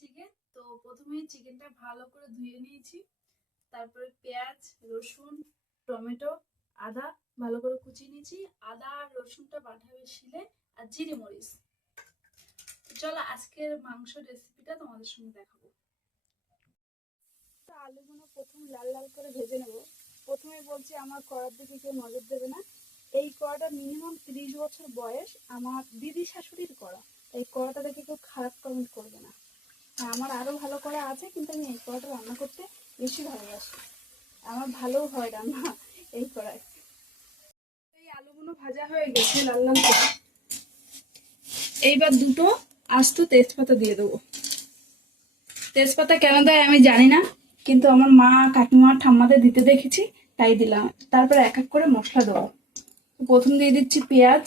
Chicken. তো প্রথমেই চিকেনটা ভালো করে ধুয়ে নিয়েছি, তারপরে পেঁয়াজ, রসুন, টমেটো, আদা ভালো করে কুচিয়ে নিয়েছি। আদা আর রসুনটা বাটা হবে শিলে, আর জিরে মরিচ। চলো আজকের মাংসের রেসিপিটা তোমাদের সঙ্গে দেখাবো। তো আলুগুলো প্রথম লাল লাল করে ভেজে নেব। প্রথমে বলছি, আমার কড়ার দিকে কেউ নজর দেবে না। এই কড়াটা মিনিমাম 30 বছর বয়স, আমার দিদি শাশুড়ির কড়া। এই কড়াটা দেখে কেউ খারাপ কমেন্ট করবে না। আমার আরো ভালো করা আছে, কিন্তু আমি এই কড়াটা রান্না করতে বেশি ভালোবাসি। আমার ভালোও হয় রান্না এই কড়াই। এই আলুগুলো ভাজা হয়ে গেছে লাল লাল করে। এইবার দুটো আস্ত তেজপাতা দিয়ে দেবো। তেজপাতা কেন দেয় আমি জানি না, কিন্তু আমার মা, কাকিমা, ঠাম্মাদের দিতে দেখেছি, তাই দিলাম। তারপরে এক এক করে মশলা দেবো। প্রথম দিয়ে দিচ্ছি পেঁয়াজ,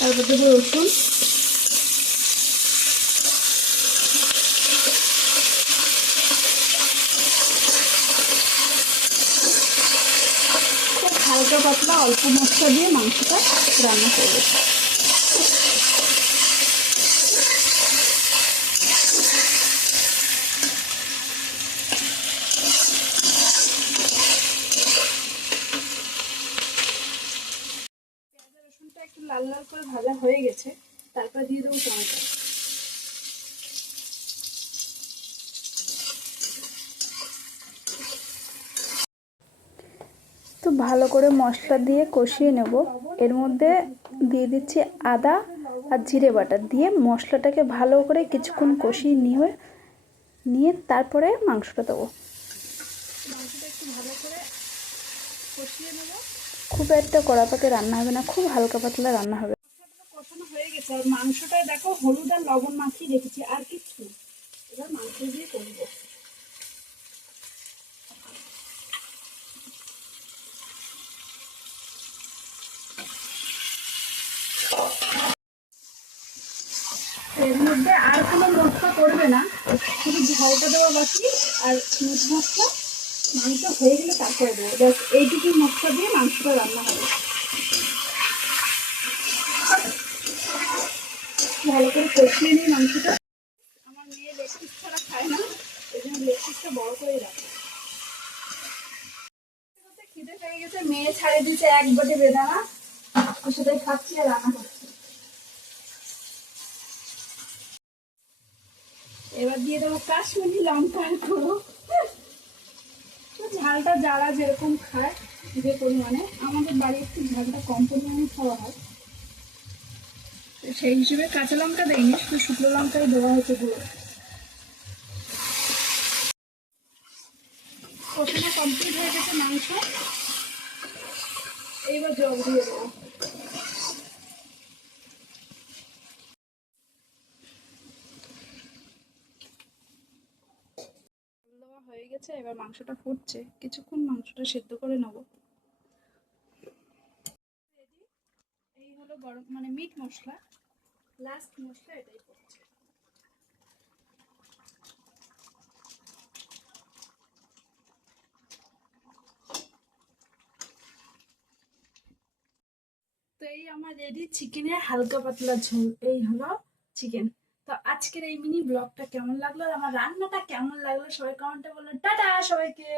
তারপর দেবো রসুন, খুব হালকা পাতলা অল্প মশলা দিয়ে মাংসটা রান্না করবো। রসুনটা একটু লাল লাল করে ভাজা হয়ে গেছে, তারপর দিয়ে দেবো টমেটো। তো ভালো করে মশলা দিয়ে কষিয়ে নেব। এর মধ্যে দিয়ে দিচ্ছি আদা আর জিরে বাটা দিয়ে মশলাটাকে ভালো করে কিছুক্ষণ কষিয়ে নিয়ে তারপরে মাংসটা দেবো। মাংসটা একটু ভালো করে কষিয়ে নেব। খুব একটা কড়া পাকে রান্না হবে না, খুব হালকা পাতলা রান্না হবে। মশলাটা কষানো হয়ে গেছে, আর মাংসটায় দেখো হলুদ আর লবণ মাখিয়ে রেখেছি, আর কিছু। এবার মাংস দিয়ে করবো। এর মধ্যে আর কোনো মশলা করবে না, শুধু ঝালটা দেওয়া বাকি, আর মিট মশলা। মাংস হয়ে গেলে তারপরে দেবো। জাস্ট এইটুকু মশলা দিয়ে মাংসটা রান্না হবে। ভালো করে কষিয়ে নিই মাংসটা। আমার মেয়ে লেগ পিস ছাড়া খায় না, এই জন্য লেগ পিসটা বড় করেই রাখে। খিদে পেয়ে গেছে, মেয়ে ছাড়িয়ে দিচ্ছে এক বাটি বেদানা, সেটাই খাচ্ছি আর রান্না করছি। এবার দিয়ে দেবো কাশ্মীরি লঙ্কার গুঁড়ো। ঝালটা যারা যেরকম খায় যে পরিমাণে, আমাদের বাড়ি একটু ঝালটা কম পরিমাণে খাওয়া হয়, সেই হিসেবে কাঁচা লঙ্কা দেয়নি, শুধু শুকনো লঙ্কাই দেওয়া হয়েছে গুঁড়ো। কষানো কমপ্লিট হয়ে গেছে মাংস, এইবার জল দিয়ে দেবো। দেওয়া হয়ে গেছে, এবার মাংসটা ফুটছে, কিছুক্ষণ মাংসটা সেদ্ধ করে নেবো। এই হলো গরম মিট মশলা, লাস্ট মশলা এটাই পড়ছে। তো এই আমার রেডি চিকেনের হালকা পাতলা ঝোল। এই হলো চিকেন। তো আজকের এই মিনি ব্লগটা কেমন লাগলো, আর আমার রান্নাটা কেমন লাগলো, সবাই কমেন্টে বলুন। টাটা সবাইকে।